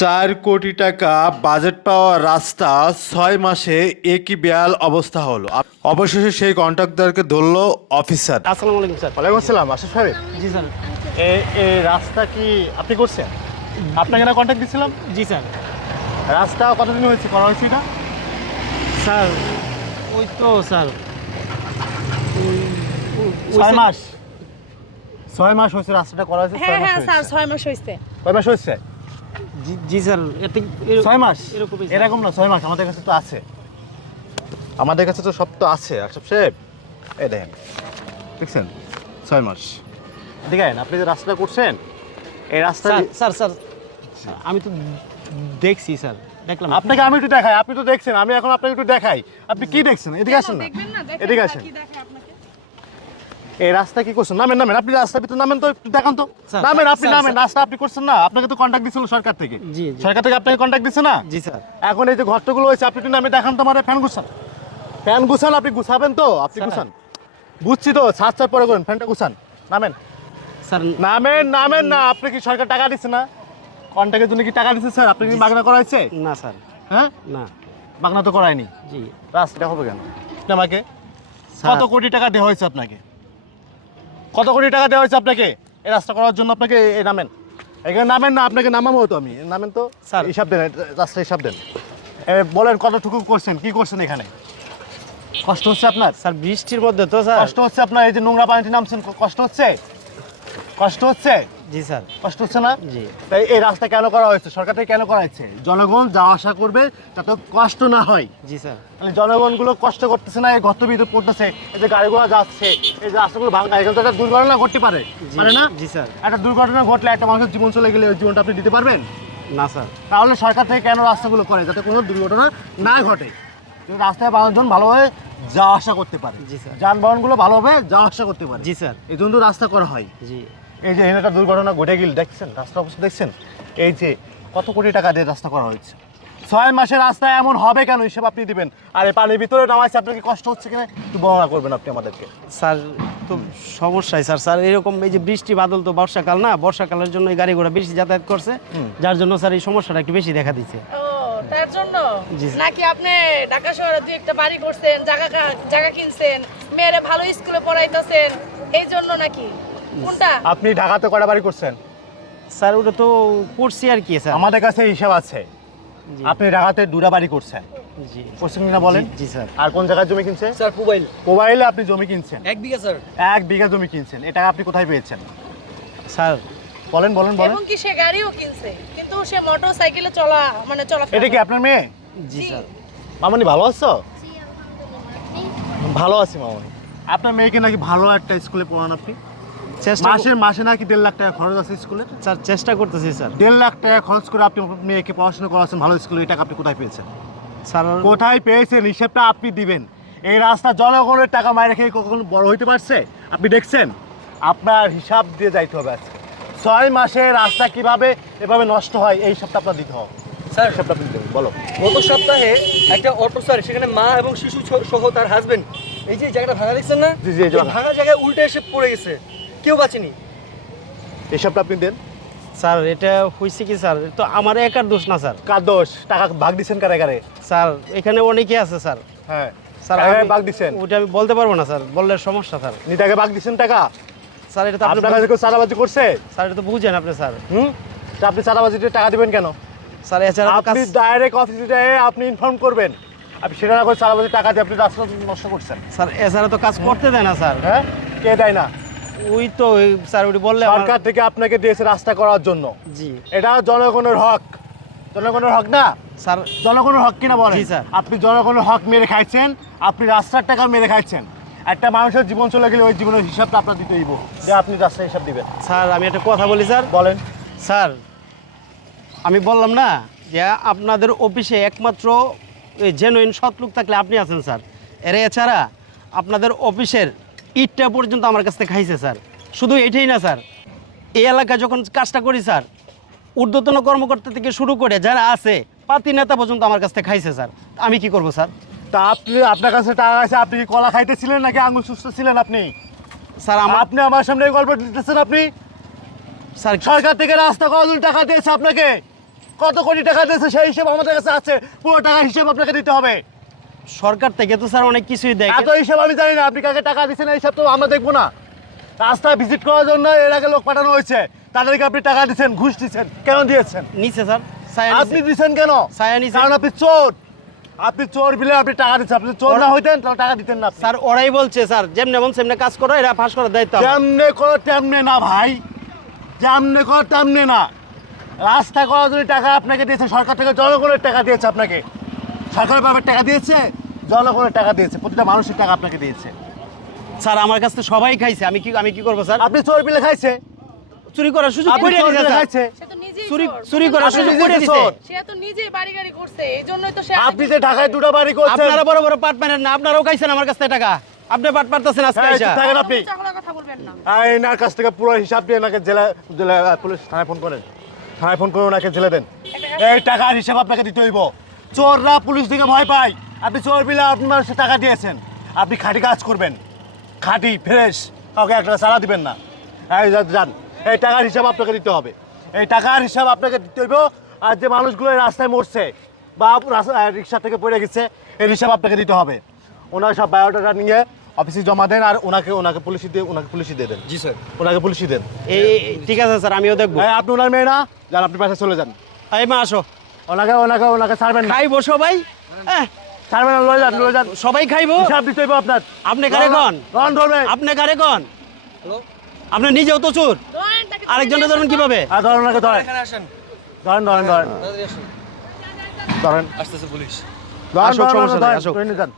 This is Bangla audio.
চার কোটি টাকা বাজেট পাওয়া রাস্তা ছয় মাসে একই বেয়াল অবস্থা হলো? অবশেষে সেই কন্ট্রাক্টরকে ধরলো অফিসার। আসসালামু আলাইকুম স্যার। ওয়ালাইকুম আসসালাম আশিস সাহেব। জি স্যার। এই এই রাস্তা কি আপনি করছেন? আপনাকে না কন্ট্যাক্ট দিছিলাম? জি স্যার। রাস্তা কতদিন হয়েছে? করা হয়েছে এটা? স্যার ওই তো স্যার। ছয় মাস। ছয় মাস হয়েছে রাস্তাটা করা হয়েছে হ্যাঁ ছয় মাস হ্যাঁ স্যার ছয় মাস হয়েছে। কয় মাস হয়েছে? জি- জি স্যার এতে ছয় মাস? এরকমই স্যার। এরকম না ছয় মাস আমাদের কাছে তো আছে। আমাদের কাছে তো সব তো আছে আশরাফ সাহেব। এই দেখেন দেখছেন? ছয় মাস। দেখেন আপনি যে রাস্তাটা করছেন এই রাস্তা স্যার স্যার আমি তো দেখছি স্যার দেখলাম। আপনাকে আমি একটু দেখাই আপনি তো দেখছেন আমি এখন আপনাকে একটু দেখাই। আপনি কি দেখছেন? এদিকে আসেন না। দেখবেন না দেখেন এদিকে আসেন। এই রাস্তা কি করছেন? নামেন নামেন। আপনি রাস্তা ভিতরে নামেন তো একটু দেখান তো। নামেন আপনি নামেন। রাস্তা আপনি করছেন না। আপনাকে তো কন্ট্যাক্ট দিছিল সরকার থেকে। সরকার থেকে আপনাকে কন্ট্যাক্ট দিছে না? জি স্যার। এখন এই যে ঘরটাগুলো হয়েছে আপনি একটু নামে দেখান তো আমার ফ্যান গুছান। ফ্যান গুছান আপনি গুছাবেন তো? আপনি। গুছান। বুঝছি তো সাত সাত পরে করেন। ফ্যানটা গুছান। নামেন। স্যার নামেন নামেন না। আপনি কি সরকার টাকা দিচ্ছে না? কন্ট্যাক্টের জন্য কি টাকা দিচ্ছে স্যার? আপনি কি মাগনা করা হয়েছে না স্যার। হ্যাঁ? না। মাগনা তো করায়নি। জি। রাস্তাটা হবে কেন? আমাকে কত কোটি টাকা দেওয়া হয়েছে আপনাকে? কত কোটি টাকা দেওয়া হয়েছে আপনাকে? এই রাস্তা করার জন্য আপনাকে এই নামেন। এখানে নামেন না আপনাকে নামাবো তো আমি। নামেন তো? স্যার। হিসাব দেন রাস্তা হিসাব দেন। এ, বলেন কতটুকু করছেন কি করছেন এখানে? কষ্ট হচ্ছে আপনার? স্যার বৃষ্টির মধ্যে তো স্যার। কষ্ট হচ্ছে আপনার এই যে নোংরা পানিটি নামছেন কষ্ট হচ্ছে? কষ্ট হচ্ছে? জি স্যার। কষ্ট হচ্ছে না? জি। তাই এই রাস্তা কেন করা হয়েছে? সরকার থেকে কেন করা হয়েছে? জনগণ যাওয়া আসা করবে যাতে কষ্ট না হয়। জি স্যার। মানে জনগণগুলো কষ্ট করতেছে না এই গর্ত ভিতরে পড়তেছে এই যে গাড়িগুলো যাচ্ছে এই যে রাস্তাগুলো ভাঙা এখানে তো একটা দুর্ঘটনা ঘটতে পারে। পারে না? জি স্যার। একটা দুর্ঘটনা ঘটলে একটা মানুষের জীবন চলে গেলে ওই জীবনটা আপনি দিতে পারবেন? না স্যার। তাহলে সরকার থেকে কেন রাস্তাগুলো করে যাতে কোনো দুর্ঘটনা না ঘটে? রাস্তায় মানুষজন ভালোভাবে যাওয়া আসা করতে পারে জি, স্যার। যানবাহনগুলো ভালোভাবে যাওয়া আসা করতে পারে জি স্যার। এই জন্য রাস্তা করা হয়। জি। এই যে এখানে একটা দুর্ঘটনা ঘটে গেল দেখছেন? রাস্তার অবস্থা দেখছেন? এই যে কত কোটি টাকা দিয়ে রাস্তা করা হয়েছে। ছয় মাসের রাস্তা এমন হবে কেন? হিসেব আপনি দিবেন। আর এই পানির ভিতরে নামাইছে আপনাকে কষ্ট হচ্ছে কিনা? একটু বর্ণনা করবেন আপনি আমাদেরকে। স্যার তো সমস্যাই স্যার। স্যার এরকম এই যে বৃষ্টি বাদল তো বর্ষাকাল না? বর্ষাকালের জন্য এই গাড়ি ঘোড়া বেশি যাতায়াত করছে। যার জন্য স্যার এই সমস্যাটা একটু বেশি দেখা দিচ্ছে। তার জন্য? নাকি আপনি ঢাকা শহরে দুই একটা বাড়ি করছেন জায়গা জায়গা কিনছেন মেয়েরে ভালো স্কুলে পড়াইতেছেন এই জন্য নাকি? কোনটা? আপনি ঢাকাতে কটা বাড়ি করছেন? স্যার ওটা তো করছি আর কি স্যার। আমাদের কাছে হিসাব আছে। আপনি ঢাকাতে দুটা বাড়ি করছেন। জি। করছেন কিনা বলেন। জি, স্যার। আর কোন জায়গায় জমি কিনছে? Sir mobile. মোবাইলে আপনি জমি কিনছেন। এক বিঘা স্যার। এক বিঘা জমি কিনছেন। এটা আপনি কোথায় পেয়েছেন? স্যার। বলেন বলেন বলেন। এবং কি সে গাড়িও কিনছে কিন্তু সে মোটর সাইকেলে চলা মানে চলা এটা কি আপনার মেয়ে? জি স্যার। মামনি ভালো আছো? ভালো আছি মামনি। আপনার মেয়েকে নাকি ভালো একটা স্কুলে পড়ান আপনি? মাসে মাসে নাকি দেড় লাখ টাকা খরচ আছে স্কুলে স্যার চেষ্টা করতেছি স্যার। দেড় লাখ টাকা খরচ করে আপনি মেয়েকে পড়াশোনা করাচ্ছেন ভালো স্কুলে এই টাকা আপনি কোথায় পেয়েছেন? স্যার কোথায় পেয়েছেন? হিসেবটা আপনি দিবেন। এই রাস্তা জনগণের টাকা মায়ের রেখে কখনো বড় হইতে পারছে? আপনি দেখছেন? আপনার হিসাব দিয়ে যাইতে হবে আজকে। ছয় মাসে রাস্তা কীভাবে এভাবে নষ্ট হয় এই হিসাবটা আপনার দিতে হবে। স্যার হিসাবটা আপনি দেবেন বলো। গত সপ্তাহে একটা অটো স্যার সেখানে মা এবং শিশু সহ তার হাজবেন্ড এই যে জায়গাটা ভাঙা দেখছেন না। ভাঙা জায়গায় উল্টে এসে পড়ে গেছে। কেউ বাঁচেনি। হিসাবটা আপনি দেন। স্যার এটা হয়েছে কি স্যার? তো আমার একার দোষ না স্যার। কার দোষ? টাকা ভাগ দিচ্ছেন কারে কারে স্যার এখানে অনেকে আছে স্যার। হ্যাঁ। স্যার ভাগ দিচ্ছেন ওটা আমি বলতে পারব না স্যার। বললে সমস্যা স্যার। নিতাকে ভাগ দিচ্ছেন টাকা? স্যার এটা তো আপনি আপনার কাছে কেউ চাঁদাবাজি করছে? স্যার এটা তো বুঝেন আপনি স্যার। হুম? তা আপনি চাঁদাবাজিতে টাকা দিবেন কেন? স্যার এছাড়া তো আপনি ডাইরেক্ট অফিসে যেয়ে আপনি ইনফর্ম করবেন। আপনি সেটা না করে চাঁদাবাজি টাকা দিয়ে আপনি রাস্তা নষ্ট করছেন। স্যার এছাড়া তো কাজ করতে দেয় না স্যার। হ্যাঁ? কে দেয় না? ওই তো স্যার ওটি বললে সরকার থেকে আপনাকে দিয়েছে রাস্তা করার জন্য। জি। এটা জনগণের হক। জনগণের হক না? স্যার জনগণের হক কিনা বলেন? স্যার। আপনি জনগণের হক মেরে খাইছেন আপনি রাস্তার টাকা মেরে খাইছেন। একটা মানুষের জীবন চলে গেলে ওই জীবনের হিসাবটা আপনার দিতে হইব। যে আপনি রাস্তার হিসাব দিবেন। স্যার আমি একটা কথা বলি স্যার। বলেন। স্যার আমি বললাম না যে আপনাদের অফিসে একমাত্র জেনুইন সৎ লোক থাকলে আপনি আছেন স্যার। এর এছাড়া আপনাদের অফিসের ইটটা পর্যন্ত আমার কাছ থেকে খাইছে স্যার। শুধু এটাই না স্যার। এই এলাকায় যখন কাজটা করি স্যার ঊর্ধ্বতন কর্মকর্তা থেকে শুরু করে যারা আছে পাতি নেতা পর্যন্ত আমার কাছ থেকে খাইছে স্যার। আমি কি করব স্যার? তা আপনি আপনার কাছে টাকা আছে আপনি কি কলা খাইতেছিলেন নাকি আঙুল সুস্থ ছিলেন আপনি? স্যার আমার আপনি আমার সামনে এই গল্প দিতেছেন আপনি? স্যার সরকার থেকে রাস্তা করার টাকা দিয়েছে আপনাকে। কত কোটি টাকা দিয়েছে সেই হিসেব আমাদের কাছে আছে। পুরো টাকা হিসেব আপনাকে দিতে হবে। সরকার থেকে তো স্যার অনেক কিছুই দেয়। এত হিসেব আমি জানি না আপনি কাকে টাকা দিচ্ছেন এই হিসাব তো আমরা দেখব না। রাস্তা ভিজিট করার জন্য এর আগে লোক পাঠানো হয়েছে তাদেরকে আপনি টাকা দিচ্ছেন ঘুষ দিচ্ছেন কেন দিয়েছেন? নিচে স্যার আপনি দিচ্ছেন কেন। কারণ আপনি চোর। আপনি চোর বিলে আপনি টাকা দিচ্ছেন আপনি চোর না হইতেন তাহলে টাকা দিতেন না স্যার ওরাই বলছে স্যার যেমনে বলছে সেমনে কাজ করো এরা ফাঁস করার দায়িত্ব। যেমনে করো তেমনে না ভাই। যেমনে করো তেমনে না। রাস্তা করার জন্য টাকা আপনাকে দিয়েছে সরকার থেকে জনগণের টাকা দিয়েছে আপনাকে। সরকার ভাবে টাকা দিয়েছে? জনগণের টাকা দিয়েছে প্রতিটা মানুষের টাকা আপনাকে দিয়েছে। স্যার আমার কাছে সবাই খাইছে আমি কি আমি কি করব স্যার? আপনি চোর বিলে খাইছে? চুরি করার সুযোগ আপনি চোর বিলে খাইছে? সে তো নিজেই চুরি চুরি। করার সুযোগ করে দিছে সে তো নিজেই বাড়ি গাড়ি করছে এই তো সে আপনি যে ঢাকায় দুটো বাড়ি করছেন। আপনারা বড় বড় পাট মারেন না আপনারাও খাইছেন আমার কাছ থেকে টাকা। আপনি পাট পারতেছেন আজকে থাকেন আপনি। কথা বলবেন না। আর কাছ থেকে পুরো হিসাব দিয়ে জেলা জেলা পুলিশ থানায় ফোন করেন। থানায় ফোন করে ওনাকে জেলে দেন। এই টাকার হিসাব আপনাকে দিতে হইব। চোররা পুলিশ দিকে ভয় পায়। আপনি চোর বিলে আপনি মানুষের টাকা দিয়েছেন। আপনি খাঁটি কাজ করবেন। খাঁটি ফ্রেশ কাউকে একটা চালা দিবেন না। এই যান, এই টাকার হিসাব আপনাকে দিতে হবে। এই টাকার হিসাব আপনাকে দিতে হইব আর যে মানুষগুলো রাস্তায় মরছে বা রাস্তা- রিক্সা থেকে পড়ে গেছে এই হিসাব আপনাকে দিতে হবে। ওনার সব বায়োডাটা নিয়ে অফিসে জমা দেন আর ওনাকে ওনাকে পুলিশে দিয়ে ওনাকে পুলিশে দিয়ে দেন। জি স্যার। ওনাকে পুলিশে দেন। এই ঠিক আছে স্যার আমিও দেখব। এই, আপনি ওনার মেয়ে না? যান আপনি পাশে চলে যান। এই মা আসো। ওনাকে ওনাকে ওনাকে ছাড়বেন না। খাইবো সবাই এহ, ছাড়বেন না লয়ে যান লয়ে যান। সবাই খাইবো? হিসাব দিতে হইব আপনার। আপনি কারে কন? কন ধরবে। আপনি কারে কন? হ্যালো? আপনি নিজেও তো চোর। আরেকজনটা ধরবেন আরেকজনের ধরুন কীভাবে? আর ধরেন ওনাকে ধরেন। এখানে আসেন। ধরেন ধরেন ধরেন। আসেন। ধরেন। আসতেছে পুলিশ। ধরেন ধরেন ধরেন